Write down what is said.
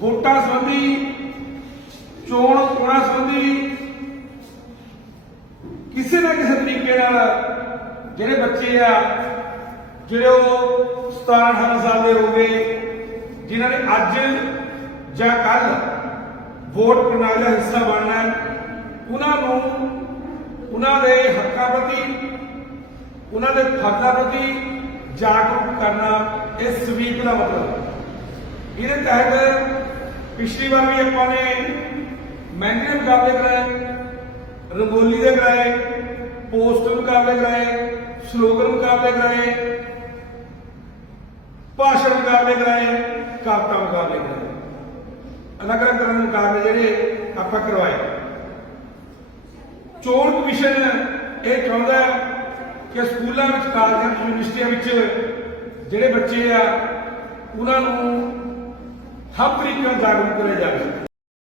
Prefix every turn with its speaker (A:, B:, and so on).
A: ਵੋਟਾਂ ਸੰਬੰਧੀ, ਚੋਣ ਕੋਣਾ ਸੰਬੰਧੀ, ਕਿਸੇ ਨਾ ਕਿਸੇ ਤਰੀਕੇ ਨਾਲ ਜਿਹੜੇ ਬੱਚੇ ਆ, ਜਿਹੜੇ ਉਹ 17 18 ਸਾਲ ਦੇ ਹੋ ਗਏ, ਜਿਨ੍ਹਾਂ ਨੇ ਅੱਜ ਜਾਂ ਕੱਲ ਵੋਟ ਪ੍ਰਣਾਲੀ ਦਾ ਹਿੱਸਾ ਬਣਨਾ ਉਹਨਾਂ ਨੂੰ ਉਹਨਾਂ ਦੇ ਹੱਕਾਂ ਪ੍ਰਤੀ, ਉਹਨਾਂ ਦੇ ਫਰਜ਼ਾਂ ਪ੍ਰਤੀ ਜਾਗਰੂਕ ਕਰਨਾ ਇਹ ਸਵੀਪ ਦਾ ਮਤਲਬ ਇਹਦੇ ਤਹਿਤ ਪਿਛਲੀ ਵਾਰ ਵੀ ਆਪਾਂ ਨੇ ਮਹਿੰਗੇ ਮੁਕਾਬਲੇ ਕਰਾਏ, ਰੰਗੋਲੀ ਦੇ ਕਰਾਏ ਪੋਸਟਰ ਮੁਕਾਬਲੇ ਕਰਾਏ ਸਲੋਗਨ ਮੁਕਾਬਲੇ ਕਰਾਏ, ਭਾਸ਼ਣ ਮੁਕਾਬਲੇ ਕਰਾਏ, ਕਵਿਤਾ ਮੁਕਾਬਲੇ ਕਰਾਏ। ਅਲੱਗ ਅਲੱਗ ਤਰ੍ਹਾਂ ਦੇ ਮੁਕਾਬਲੇ ਜਿਹੜੇ ਆਪਾਂ ਕਰਵਾਏ। ਚੋਣ ਕਮਿਸ਼ਨ ਇਹ ਚਾਹੁੰਦਾ ਕਿ ਸਕੂਲਾਂ ਵਿੱਚ, ਕਾਲਜਾਂ ਵਿੱਚ, ਯੂਨੀਵਰਸਿਟੀਆਂ ਵਿੱਚ ਜਿਹੜੇ ਬੱਚੇ ਆ, ਉਹਨਾਂ ਨੂੰ ঠাকুরিকেও জাগরণ করে যাবে।